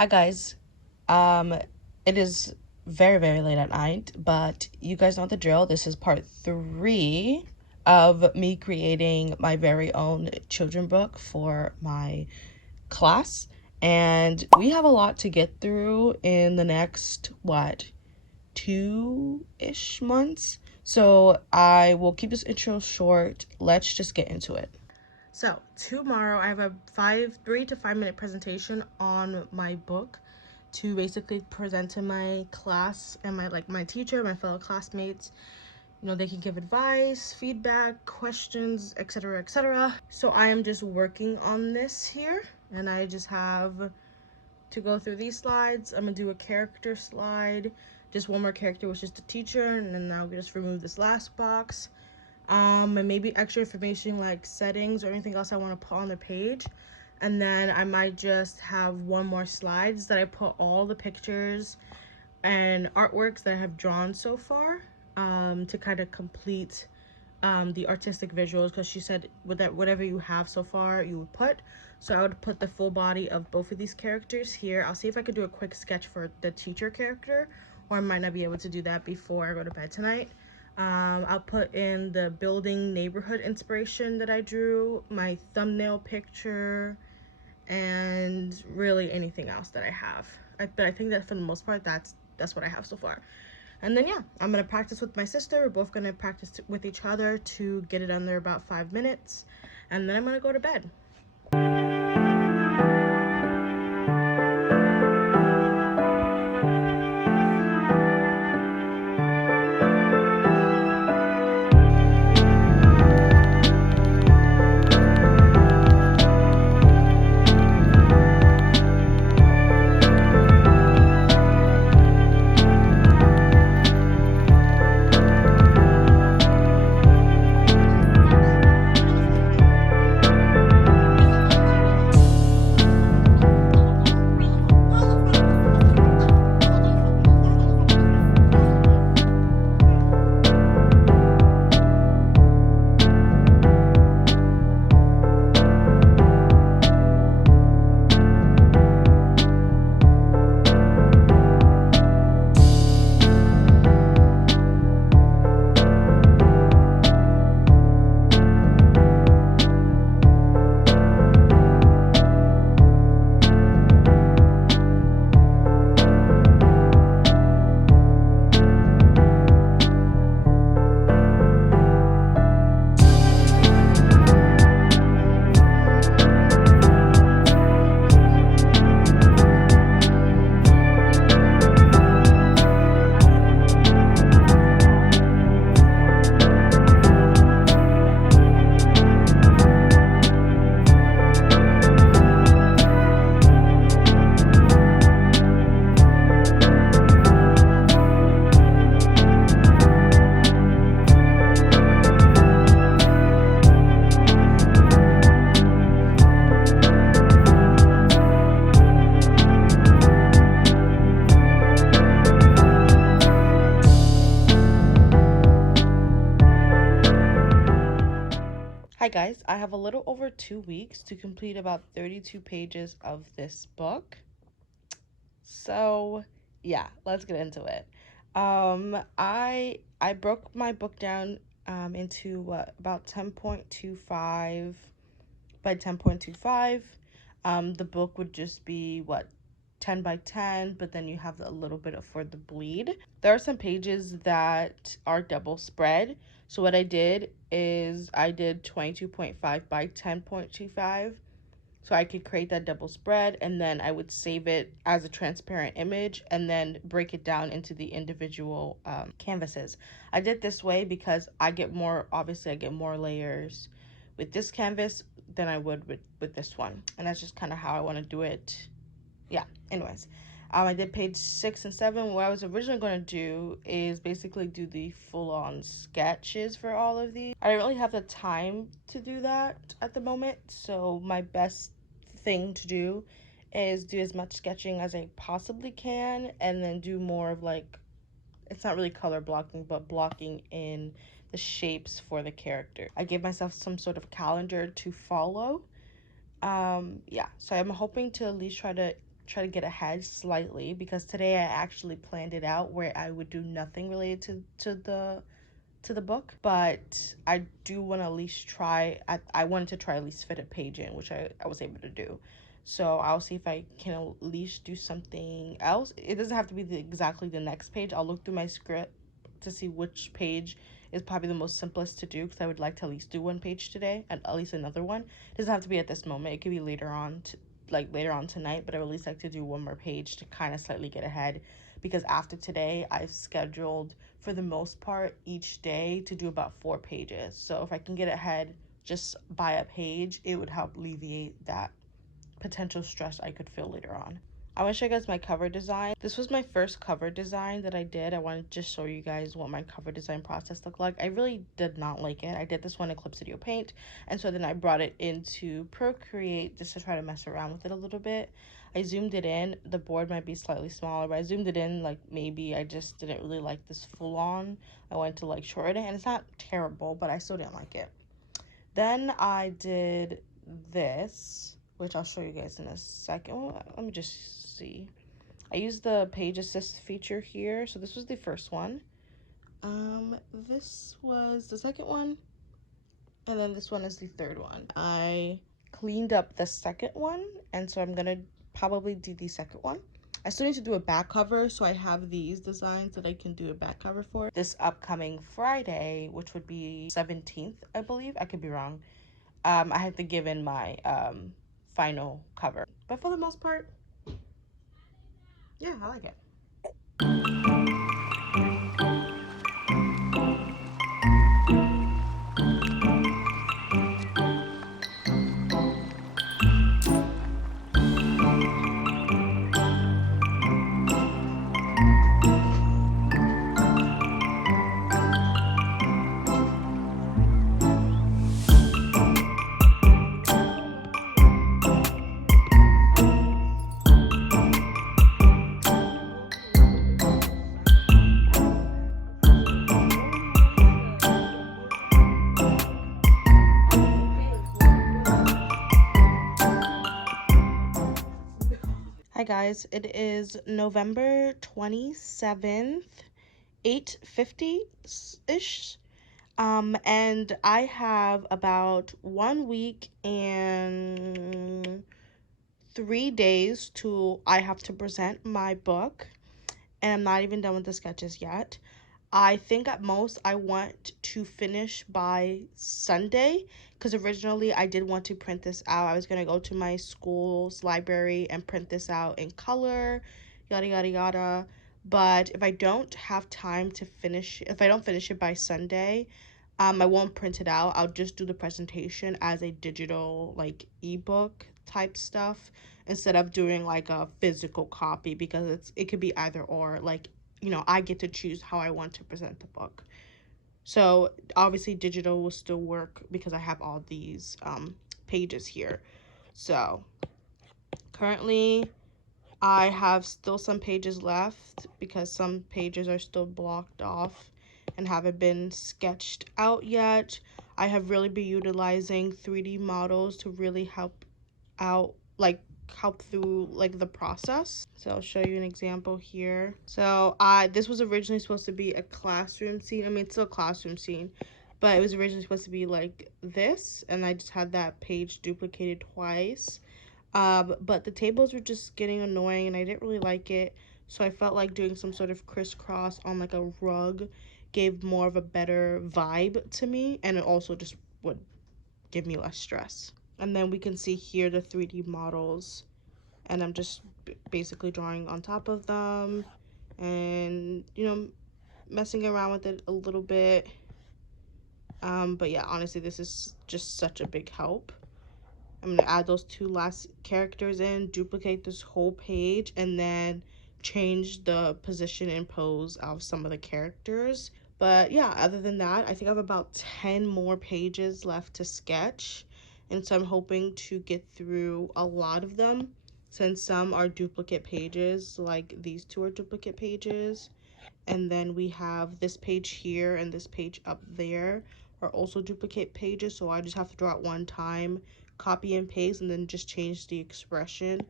Hi guys. Um, it is very late at night, but you guys know the drill. This is part 3 of me creating my very own children book for my class. And we have a lot to get through in the next, 2-ish months. So I will keep this intro short. Let's just get into it. So tomorrow I have a 3 to 5 minute presentation on my book to basically present to my class and my teacher, my fellow classmates. They can give advice, feedback, questions, etc., etc. So I am just working on this here, and I just have to go through these slides. I'm gonna do a character slide, just one more character, which is the teacher, and then I'll just remove this last box. And maybe extra information like settings or anything else I want to put on the page. And then I might just have one more slides that I put all the pictures and artworks that I have drawn so far, to kind of complete the artistic visuals, because she said with that whatever you have so far you would put. So I would put the full body of both of these characters here. I'll see if I could do a quick sketch for the teacher character, or I might not be able to do that before I go to bed tonight. I'll put in the building neighborhood inspiration that I drew, my thumbnail picture, and really anything else that I have. But I think that for the most part, that's what I have so far. And then yeah, I'm gonna practice with my sister. We're both gonna practice with each other to get it under about 5 minutes, and then I'm gonna go to bed. Hi guys, I have a little over 2 weeks to complete about 32 pages of this book. So yeah, let's get into it. I broke my book down into about 10.25 by 10.25. The book would just be 10 by 10, but then you have a little bit for the bleed. There are some pages that are double spread. So what I did is I did 22.5 by 10.25, so I could create that double spread, and then I would save it as a transparent image and then break it down into the individual canvases. I did this way because I get more layers with this canvas than I would with this one, and that's just kind of how I want to do it. Yeah, anyways, I did page 6 and 7. What I was originally going to do is basically do the full-on sketches for all of these. I didn't really have the time to do that at the moment, so my best thing to do is do as much sketching as I possibly can, and then do more of it's not really color blocking, but blocking in the shapes for the character. I gave myself some sort of calendar to follow. Yeah, so I'm hoping to at least try to get ahead slightly, because today I actually planned it out where I would do nothing related to the book, but I do want to at least try. I wanted to try at least fit a page in, which I was able to do. So I'll see if I can at least do something else. It doesn't have to be exactly the next page. I'll look through my script to see which page is probably the most simplest to do, because I would like to at least do one page today and at least another one. It doesn't have to be at this moment. It could be later on, later on tonight, but I would at least like to do one more page to kind of slightly get ahead, because after today I've scheduled for the most part each day to do about 4 pages. So if I can get ahead just by a page, it would help alleviate that potential stress I could feel later on. I want to show you guys my cover design. This was my first cover design that I did. I wanted to just show you guys what my cover design process looked like. I really did not like it. I did this one in Clip Studio Paint, and so then I brought it into Procreate just to try to mess around with it a little bit. I zoomed it in. The board might be slightly smaller, but I zoomed it in, like maybe I just didn't really like this full on. I wanted to like shorten it, and it's not terrible, but I still didn't like it. Then I did this, which I'll show you guys in a second. Well, let me just see. I used the page assist feature here. So this was the first one. This was the second one. And then this one is the third one. I cleaned up the second one, and so I'm gonna probably do the second one. I still need to do a back cover, so I have these designs that I can do a back cover for. This upcoming Friday, which would be 17th, I believe. I could be wrong. I have to give in my final cover. But for the most part, yeah, I like it. Hi guys, it is November 27th, 8:50-ish. And I have about 1 week and 3 days to I have to present my book, and I'm not even done with the sketches yet. I think at most I want to finish by Sunday, because originally I did want to print this out. I was going to go to my school's library and print this out in color, yada yada yada. But if I don't have time to finish, if I don't finish it by Sunday, I won't print it out. I'll just do the presentation as a digital like ebook type stuff, instead of doing like a physical copy, because it could be either or. Like, I get to choose how I want to present the book. So obviously digital will still work because I have all these pages here. So currently I have still some pages left because some pages are still blocked off and haven't been sketched out yet. I have really been utilizing 3D models to really help out, like help through like the process. So I'll show you an example here. So this was originally supposed to be a classroom scene. I mean, it's still a classroom scene, but it was originally supposed to be like this, and I just had that page duplicated twice. But the tables were just getting annoying and I didn't really like it, so I felt like doing some sort of crisscross on like a rug gave more of a better vibe to me, and it also just would give me less stress. And then we can see here the 3D models, and I'm just basically drawing on top of them and messing around with it a little bit. But yeah, honestly, this is just such a big help. I'm gonna add those 2 last characters in, duplicate this whole page, and then change the position and pose of some of the characters. But yeah, other than that, I think I have about 10 more pages left to sketch, and so I'm hoping to get through a lot of them, since some are duplicate pages, like these 2 are duplicate pages, and then we have this page here and this page up there are also duplicate pages, so I just have to draw it one time, copy and paste, and then just change the expression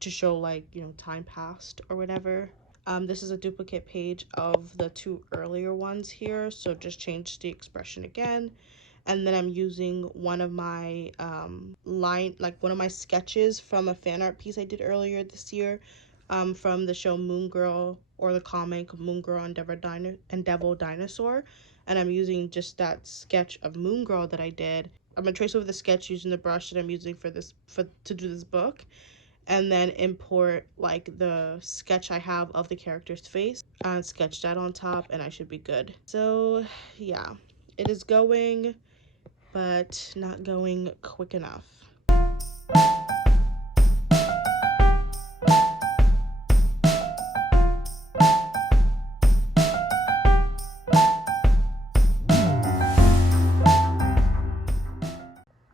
to show like, you know, time passed or whatever. This is a duplicate page of the two earlier ones here, so just change the expression again. And then I'm using one of my one of my sketches from a fan art piece I did earlier this year, from the show Moon Girl, or the comic Moon Girl and Devil Dinosaur. And I'm using just that sketch of Moon Girl that I did. I'm gonna trace over the sketch using the brush that I'm using to do this book, and then import like the sketch I have of the character's face and sketch that on top, and I should be good. So yeah, it is going, but not going quick enough.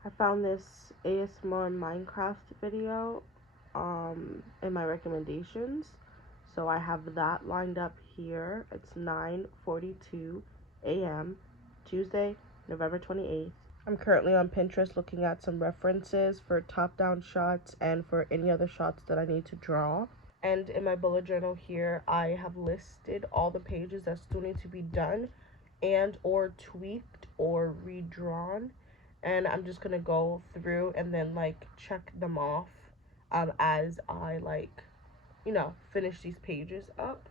I found this ASMR Minecraft video in my recommendations, so I have that lined up here. It's 9:42 a.m. Tuesday, November 28th. I'm currently on Pinterest looking at some references for top-down shots and for any other shots that I need to draw. And in my bullet journal here, I have listed all the pages that still need to be done and or tweaked or redrawn. And I'm just gonna go through and then like check them off as I like, you know, finish these pages up.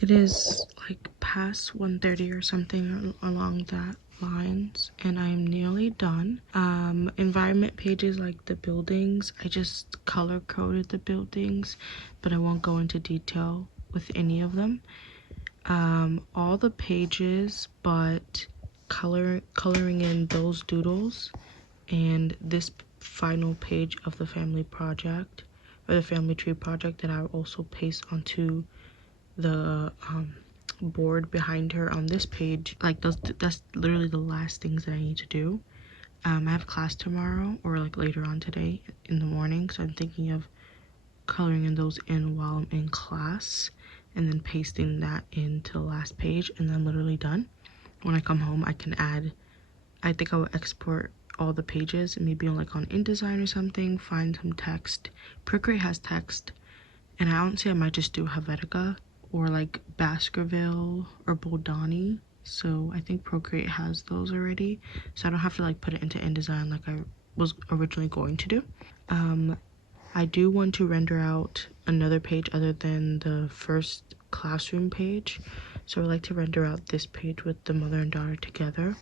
It is like past 1:30 or something along that lines and I'm nearly done. Environment pages like the buildings, I just color coded the buildings, but I won't go into detail with any of them. All the pages but coloring in those doodles and this final page of the family project or the family tree project that I will also paste onto the board behind her on this page. Like that's literally the last things that I need to do. I have class tomorrow or like later on today in the morning, so I'm thinking of coloring in those in while I'm in class and then pasting that into the last page, and then I'm literally done. When I come home I can add, I think I will export all the pages and maybe like on InDesign or something, find some text. Procreate has text, and I honestly I might just do Helvetica or like Baskerville or Boldani. So I think Procreate has those already, so I don't have to like put it into InDesign like I was originally going to do. I do want to render out another page other than the first classroom page, so I like to render out this page with the mother and daughter together.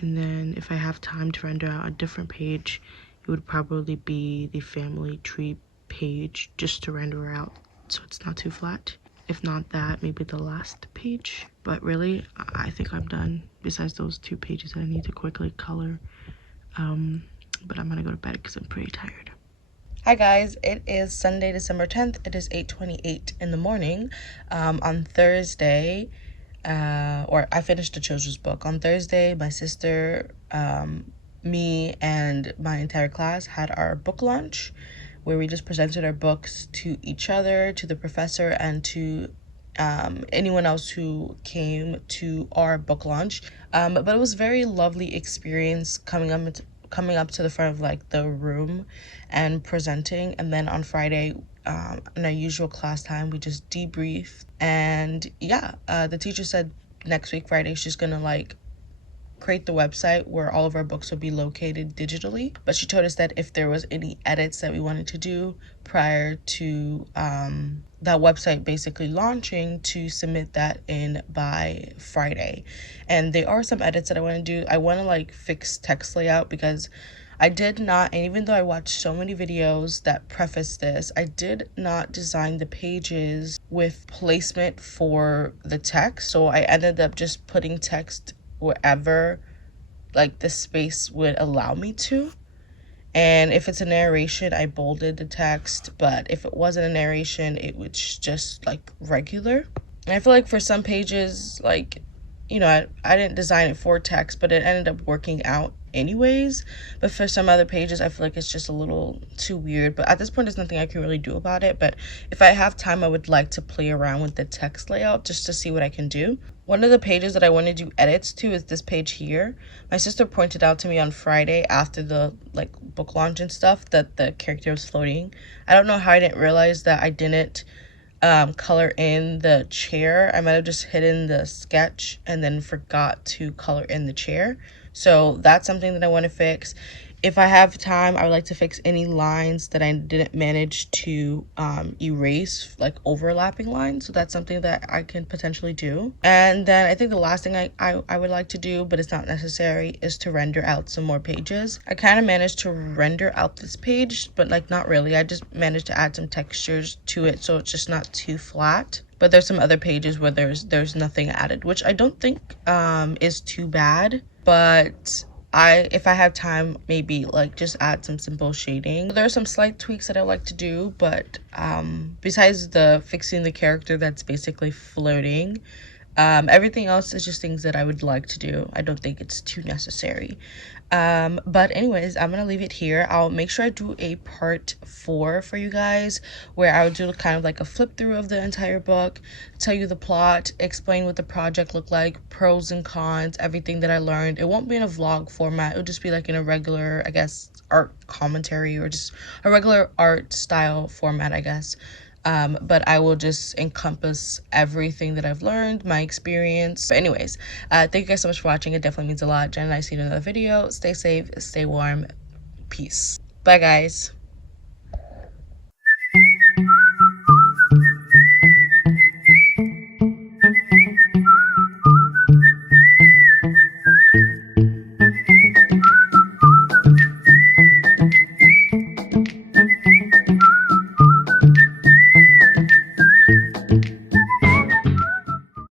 And then if I have time to render out a different page, it would probably be the family tree page just to render out so it's not too flat. If not that, maybe the last page. But really, I think I'm done besides those 2 pages that I need to quickly color. But I'm gonna go to bed because I'm pretty tired. Hi guys, it is Sunday, December 10th. It is 8:28 in the morning. On Thursday, or I finished the children's book. On Thursday, my sister, me, and my entire class had our book launch where we just presented our books to each other, to the professor, and to anyone else who came to our book launch. But it was a very lovely experience coming up to the front of like the room and presenting. And then on Friday, in our usual class time, we just debriefed. And yeah, the teacher said next week Friday she's gonna like create the website where all of our books will be located digitally, but she told us that if there was any edits that we wanted to do prior to that website basically launching, to submit that in by Friday. And there are some edits that I want to do. I want to like fix text layout because I did not, and even though I watched so many videos that preface this, I did not design the pages with placement for the text. So I ended up just putting text wherever like the space would allow me to. And if it's a narration, I bolded the text, but if it wasn't a narration, it was just like regular. And I feel like for some pages, like, you know, I didn't design it for text, but it ended up working out anyways. But for some other pages, I feel like it's just a little too weird. But at this point, there's nothing I can really do about it. But if I have time, I would like to play around with the text layout just to see what I can do. One of the pages that I want to do edits to is this page here. My sister pointed out to me on Friday after the like book launch and stuff that the character was floating. I don't know how I didn't realize that I didn't color in the chair. I might have just hidden the sketch and then forgot to color in the chair. So that's something that I want to fix. If I have time, I would like to fix any lines that I didn't manage to erase, like overlapping lines. So that's something that I can potentially do. And then I think the last thing I would like to do, but it's not necessary, is to render out some more pages. I kind of managed to render out this page, but like not really. I just managed to add some textures to it so it's just not too flat. But there's some other pages where there's nothing added, which I don't think is too bad. But if I have time, maybe like just add some simple shading. There are some slight tweaks that I like to do, but besides the fixing the character that's basically floating, everything else is just things that I would like to do. I don't think it's too necessary. But anyways, I'm gonna leave it here. I'll make sure I do a part 4 for you guys where I would do kind of like a flip through of the entire book, tell you the plot, explain what the project looked like, pros and cons, everything that I learned. It won't be in a vlog format. It'll just be like in a regular, I guess, art commentary or just a regular art style format, I guess. But I will just encompass everything that I've learned, my experience. But anyways, thank you guys so much for watching. It definitely means a lot. Jen and I see you in another video. Stay safe, stay warm. Peace. Bye, guys.